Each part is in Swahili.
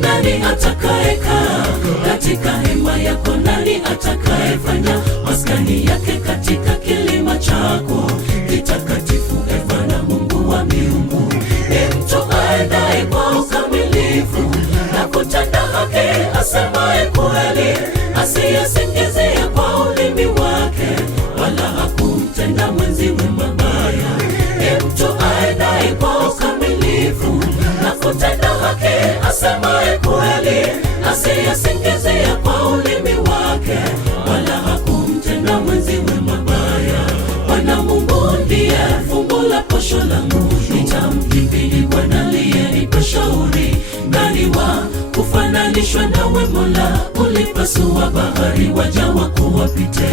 Nani atakayekaa katika hema yako? Nani atakayefanya maskani yake katika kilima chako kitakatifu? Ee Bwana Mungu wa miungu, ni mtu aendaye kwa ukamilifu na kutenda haki, asemaye kweli, asiyesingizia kwa ulimi wake, wala hakumtenda mwenziwe mabaya. Ni mtu aendaye kwa ukamilifu na kutenda haki, asemaye kweli, asiyesingizia kwa ulimi wake, wala hakumtenda mwenziwe mabaya. Bwana Mungu ndiye fungu la posho langu, nitamkimbilia Bwana aliyenipa shauri. Nani wa kufananishwa nawe Mola? Ulipasua bahari, waja wako wapite.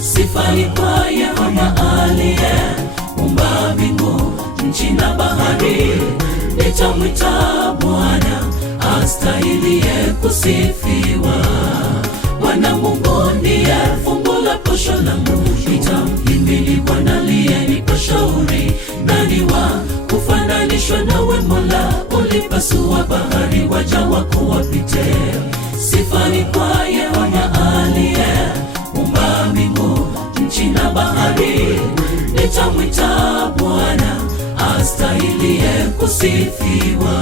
Sifa ni kwa Yehova aliyeumba mbingu, nchi na bahari. Nitamwita Bwana astahiliye kusifiwa. Bwana Mungu ndiye fungu la posho langu, nitamkimbilia Bwana aliyenipa shauri. Nani wa kufananishwa nawe Mola? Ulipasua bahari, waja wako wapite. Sifa ni kwa Yehova aliyeumba mbingu, nchi na bahari. Nitamwita Bwana astahiliye kusifiwa.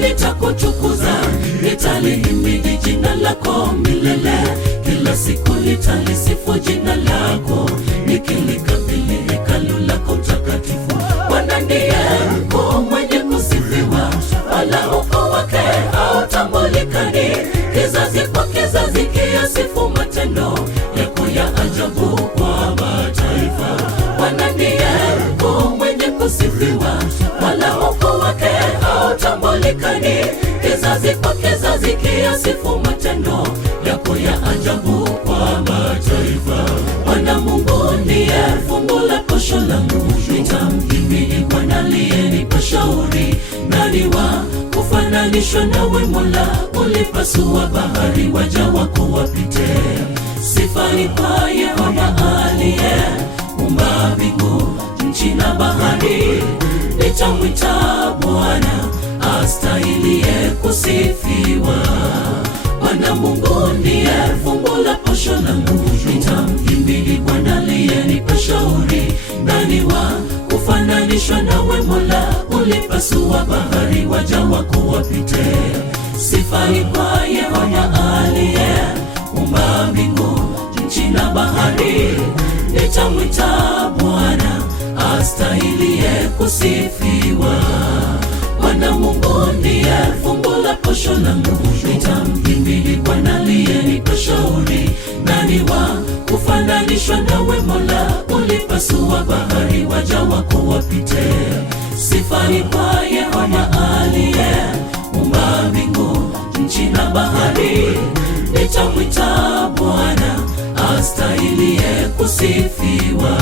Nitakutukuza, nitalihimidi jina lako milele. Kila siku nitalisifu jina lako, nikilikabili hekalu lako takatifu. Bwana ndiye mkuu mwenye kusifiwa, wala ukuu wake hautambulikani. Kizazi kwa kizazi kiyasifu matendo yako ya ajabu kwa mataifa. Bwana ndiye mkuu mwenye kusifiwa, wala ukuu wake hautambulikani. Kizazi kwa kizazi kiyasifu matendo yako ya ajabu kwa mataifa. Bwana Mungu ndiye fungu la posho langu, nitamkimbilia Bwana aliyenipa shauri. Nani wa kufananishwa nawe Mola? Ulipasua bahari, waja wako wapite. Sifa ni kwa Yehova aliyeumba mbingu, nchi na bahari. Nitamwita Bwana astahiliye kusifiwa. Bwana Mungu ndiye fungu la posho langu, nitamkimbilia Bwana aliyenipa shauri. Nani wa kufananishwa nawe Mola? Ulipasua bahari, waja wako wapite. Sifa ni kwa Yehova aliyeumba mbingu, nchi na bahari. Nitamwita Bwana astahiliye kusifiwa. Bwana Mungu ndiye fungu la posho langu, nitamkimbilia Bwana aliyenipa shauri. Nani wa kufananishwa nawe Mola? Ulipasua bahari, waja wako wapite. Sifa ni kwa Yehova aliyeumba mbingu, nchi na bahari. Nitamwita Bwana astahiliye kusifiwa.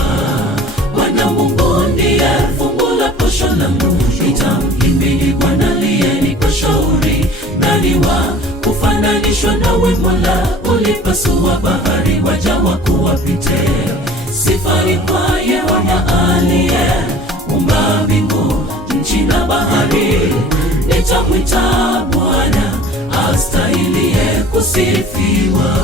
Bwana Mungu ndiye fungu la posho langu, nitamkimbilia Bwana aliyenipa shauri. Nani wa kufananishwa nawe Mola? Ulipasua bahari, waja wako wapite. Sifa ni kwa Yehova aliyeumba mbingu, nchi na bahari. Nitamwita Bwana astahiliye kusifiwa.